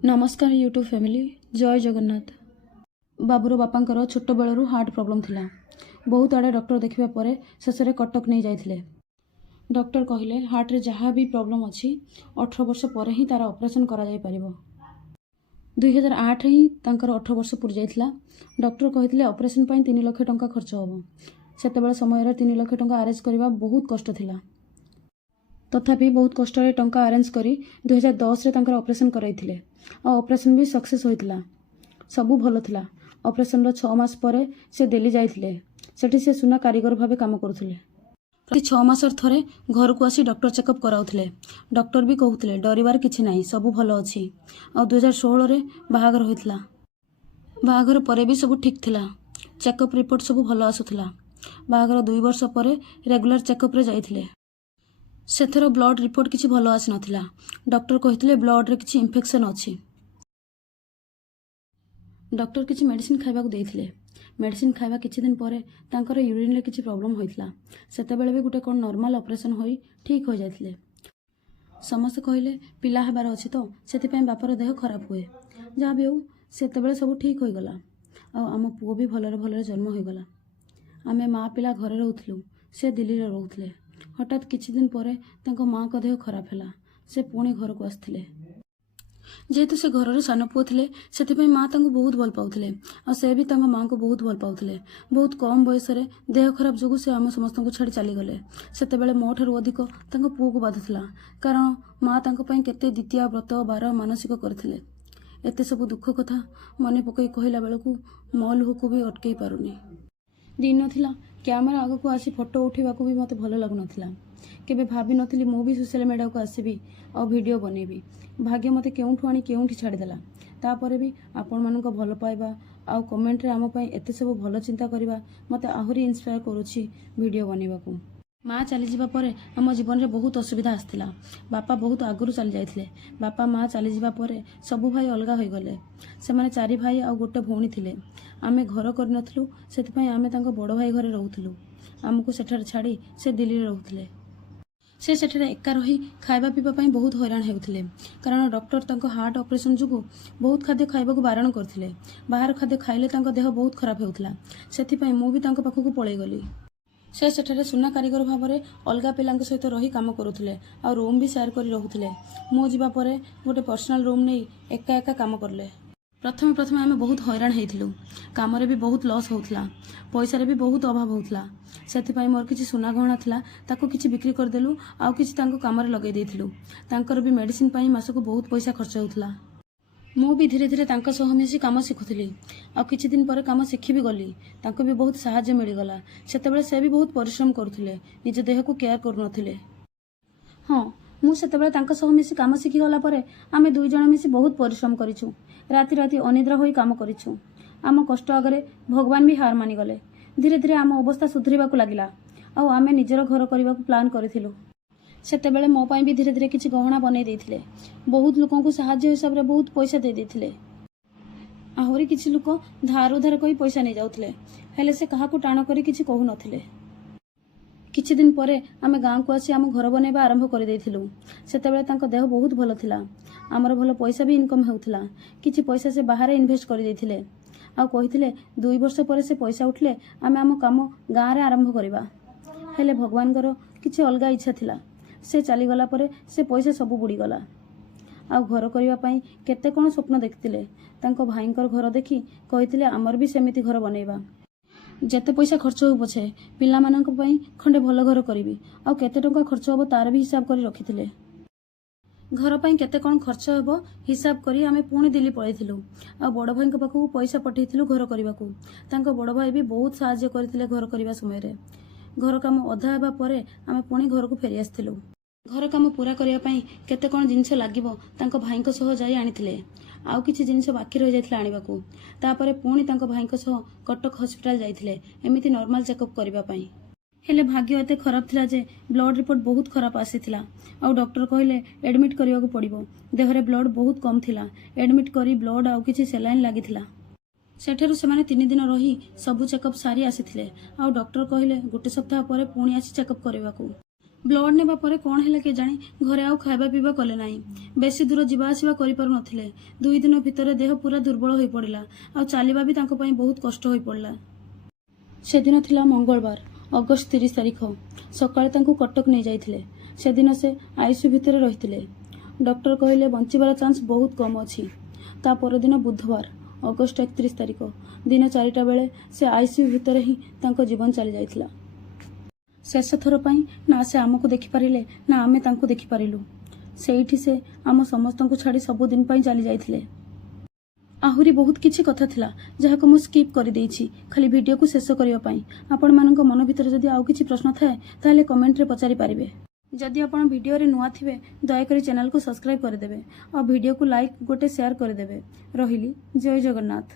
नमस्कार YouTube family जय जगन्नाथ। बाबूर बापांकर छोट बेलू हार्ट प्रॉब्लम थिला। बहुत आड़े डॉक्टर देखिबा परे शेष में कटक नहीं जाइथिले। डॉक्टर कहले हार्ट रे जहाँ भी प्रॉब्लम अच्छी 18 वर्ष पर ही तार ऑपरेशन करा जाय परिबो। 2008 ही तांकर 18 वर्ष पूरी जाइथिला। डॉक्टर कहथिले ऑपरेशन पई 3 लाख टंका खर्च होबो। सेतेबेले समय रे 3 लाख टंका अरेंज करबा बहुत कष्ट थिला। तथापि बहुत कष्ट टंका अरेंज करी 2010 रे तांकर ऑपरेशन करैथिले और ऑपरेशन भी सक्सेस होइतिला। सबू भल थिला। ऑपरेशन रो 6 मास परे से दिल्ली जाइथिले। सेठी से सुना कारीगर भाबे काम करुथिले। प्रति 6 मासर थरे घर को आसी डॉक्टर चेकअप कराउथिले। डॉक्टर भी कहउथिले डरिवार किछि नाही, सबू भल अछि। और 2016 रे बाहागर होइतिला। बाहागर परे भी सबू ठीक थिला। चेकअप रिपोर्ट सबू भल आसुथिला। बाहागर 2 वर्ष परे रेगुलर चेकअप रे जाइथिले। सेथर ब्लड रिपोर्ट किछि भल आसी नथिला। डॉक्टर कहथिले ब्लड रे किछि इन्फेक्शन अछि। डॉक्टर किछि मेडिसिन खाइबा को देइथिले। मेडिसिन खाइबा किछि दिन परे तांकर यूरिन रे किछि प्रॉब्लम होइतिला। सेतेबेले भी गुटे कोन नॉर्मल ऑपरेशन होई ठीक हो जाइथिले। समस्त कहले पिला हबार अछि तो सेति पय बापर देह खराब हुए। जा भी हो सेतेबेले सब ठीक होई गला। आ आम पुओ भी भलरे जन्म होई गला। आमे माँ पिला घरे रहउथलु। से दिल्ली रे रहउथले। हठात किछि दिन परे तांको माँ को देह खराब हैला। से पुणी घर को आस्थिले। जेहेतु से घर सान पुओ थिले सेतिपय माँ तांको बहुत भल पाउथिले और से भी तांको माँ को बहुत भल पाउथिले। बहुत कम बयस रे देह खराब जोगु से आम समस्त को छाड़ी चली गले। सेतेबेले मो ठारु अधिक तांको पुओ को बाधुथिला। कारण माँ तांको पय केते द्वितीय व्रत बार मानसिक करथिले। एते सब दुख कथा मने पकई कहला बेलकू मो लुह को भी अटकई पारुनी। दिन थिला कैमरा आग को आसी फोटो उठेबा को भी मते भल लागु नथिला। केबे भाभी नथिली मो भी सोशल मीडिया को आसीबी और वीडियो बनेबी। भाग्य मते केउठु आनी केउठी छाड़ी देला। तापरे भी आपण मानको भल पाइबा आ कमेंट रे आम पय एते सब भल चिंता करबा मते आहुरी इंस्पायर करूची वीडियो बनेबा को। माँ चली जावा परे आम जीवन रे बहुत असुविधा आसथिला। बापा बहुत आगुरु चली जाइथिले। बापा माँ चली जावा परे सबु भाई अलगा होई गले। से माने 4 भाई आ गोटे भौणी थिले। आमे घर कर नथलु सेति पय आमे तांको बड़ भाई घरे रहउथलु। आमको सेठार छाड़ी से दिल्ली रे रहउथले। से सेठारे एका रही खाइबा पीबा पय बहुत हैरान हेउथिले। कारण डॉक्टर तांको हार्ट ऑपरेशन जुगु बहुत खाद्य खाइबा को बारण करथिले। बाहर खाद्य खाइले तांको देह बहुत खराब हेउथिला। सेति पय मो भी तांको पाखु को पळै गली। से सेठारे सुना कारीगर भावरे अलगा पिलांक सहित रही काम करुथिले और रूम भी शेयर करी रहउथिले। मो जिबा परे गोटे पर्सनल रूम नै एका एका काम करले। प्रथम आमे बहुत हैरान हेइथिलु। कामरे भी बहुत लॉस होउथला। पैसा रे भी बहुत अभाव होउथला। सेति पय मोर किछि सुना गहना थिला ताको किछि बिक्री कर देलु आ किछि तांको कामरे लगै देइथिलु। तांकर भी मेडिसिन पय मासको बहुत पैसा खर्च होउथला। मो भी धीरे धीरे तांका सह मिसी काम सिखुथिली आ किछि दिन परे काम सिखि भी गली। तांको भी बहुत सहाय्य मिली गला। सेतेबेले से भी बहुत परिश्रम करुथिले। निज देह को केयर करु नथिले। हां मु सेतेबेले तांका सह मिसी काम सिखि गला परे आमे दुई जण मिसी बहुत परिश्रम करिछु। राति अनिद्रा होई काम करिछु। आम कष्ट आगरे भगवान भी हार मानि गले। धीरे धीरे आम अवस्था सुधरिबा को लागिला आ आमे निजर घर करबा को प्लान करिथिलु। सेतेबेले मो पय भी धीरे धीरे किछि गहना बनै देइथिले। बहुत लोकन को सहाय्य हिसाब रे बहुत पैसा दे देइथिले। आहुरी किछि लोक धार उधार कहि पैसा नै जाउथिले। हेले से काहा को टाण करी किछि कहू नथिले। किछि दिन परे आमे गां को आसी आम घर बनेबा आरंभ कर देइथिलु। सेतेबेले तांको देह बहुत भल थिला। आमर भल पैसा भी इनकम हेउथिला। किछि पैसा से बाहर इन्वेस्ट कर देइथिले आ कहिथिले 2 वर्ष परे से पैसा उठले आमे आम काम गां रे आरंभ करिबा। हेले भगवान गरो किछि अलगा इच्छा थिला। से चली गला परे से पैसा सब बुड़ी गला। आ घर करिबा पई केते कोन स्वप्न देखतिले। तांको भाईंकर घर देखि कहिथिले आमर भी सेमिति घर बनेबा। जेते पैसा खर्च हो पछे पिला मानक पई खंडे भल घर करिवि आ केते टंका खर्च होबो तार भी हिसाब करी रखिथिले। घर पई केते कोन खर्च होबो हिसाब करी आमे पुणी दिल्ली पळैथिलु आ बड़ भाईंक पाखु पैसा पठैथिलु घर करिबाकू। तांको बड़ भाई भी बहुत सहाय्य करथिले घर करिबा समय रे। घर काम अधा हेबा परे आमे पुणी घर को फेरी आस्थिलु। घर काम पूरा करिया पई केते कोन जिंस लागिबो तांको भाईंक सह जाई आनिथिले। आउ किछि जिंस बाकी रहि जाइथिला आनिबाकू। तापरे पुणी तांको भाईंक सह कटक हॉस्पिटल जाइथिले एमिति नॉर्मल चेकअप करिबा पई। हेले भाग्य एते खराब थिला जे ब्लड रिपोर्ट बहुत खराब आसीथिला आ डॉक्टर कहले एडमिट करिया को पड़िबो। देह रे ब्लड बहुत कम थिला। एडमिट करी ब्लड आउ किछि सेलाइन लागिथिला। सेठारु सेमाने 3 दिन रही सबु चेकअप सारी आसीथिले आ डॉक्टर कहले गोटे सप्ताह परे पुणी आसी चेकअप करिबाकू। ବ୍ଲଡ୍ ନେବା ପରେ କ'ଣ ହେଲା କେଜାଣି ଘରେ ଆଉ ଖାଇବା ପିଇବା କଲେ ନାହିଁ। ବେଶୀ ଦୂର ଯିବା ଆସିବା କରିପାରୁନଥିଲେ। 2 ଦିନ ଭିତରେ ଦେହ ପୁରା ଦୁର୍ବଳ ହୋଇପଡ଼ିଲା। ଆଉ ଚାଲିବା ବି ତାଙ୍କ ପାଇଁ ବହୁତ କଷ୍ଟ ହୋଇପଡ଼ିଲା। ସେଦିନ ଥିଲା ମଙ୍ଗଳବାର, ଅଗଷ୍ଟ 30 ତାରିଖ। ସକାଳେ ତାଙ୍କୁ କଟକ ନେଇଯାଇଥିଲେ। ସେଦିନ ସେ ଆଇସିୟୁ ଭିତରେ ରହିଥିଲେ। ଡକ୍ଟର କହିଲେ ବଞ୍ଚିବାର ଚାନ୍ସ ବହୁତ କମ୍ ଅଛି। ତା ପରଦିନ ବୁଧବାର, ଅଗଷ୍ଟ 31 ତାରିଖ ଦିନ 4ଟା ବେଳେ ସେ ଆଇସିୟୁ ଭିତରେ ହିଁ ତାଙ୍କ ଜୀବନ ଚାଲିଯାଇଥିଲା। ଶେଷ ଥର ପାଇଁ ନା ସେ ଆମକୁ ଦେଖିପାରିଲେ ନା ଆମେ ତାଙ୍କୁ ଦେଖିପାରିଲୁ। ସେଇଠି ସେ ଆମ ସମସ୍ତଙ୍କୁ ଛାଡ଼ି ସବୁଦିନ ପାଇଁ ଚାଲି ଯାଇଥିଲେ। ଆହୁରି ବହୁତ କିଛି କଥା ଥିଲା ଯାହାକୁ ମୁଁ ସ୍କିପ୍ କରିଦେଇଛି ଖାଲି ଭିଡ଼ିଓକୁ ଶେଷ କରିବା ପାଇଁ। ଆପଣମାନଙ୍କ ମନ ଭିତରେ ଯଦି ଆଉ କିଛି ପ୍ରଶ୍ନ ଥାଏ ତାହେଲେ କମେଣ୍ଟରେ ପଚାରି ପାରିବେ। ଯଦି ଆପଣ ଭିଡ଼ିଓରେ ନୂଆ ଥିବେ ଦୟାକରି ଚ୍ୟାନେଲକୁ ସବସ୍କ୍ରାଇବ୍ କରିଦେବେ ଆଉ ଭିଡ଼ିଓକୁ ଲାଇକ୍ ଗୋଟେ ସେୟାର କରିଦେବେ। ରହିଲି, ଜୟ ଜଗନ୍ନାଥ।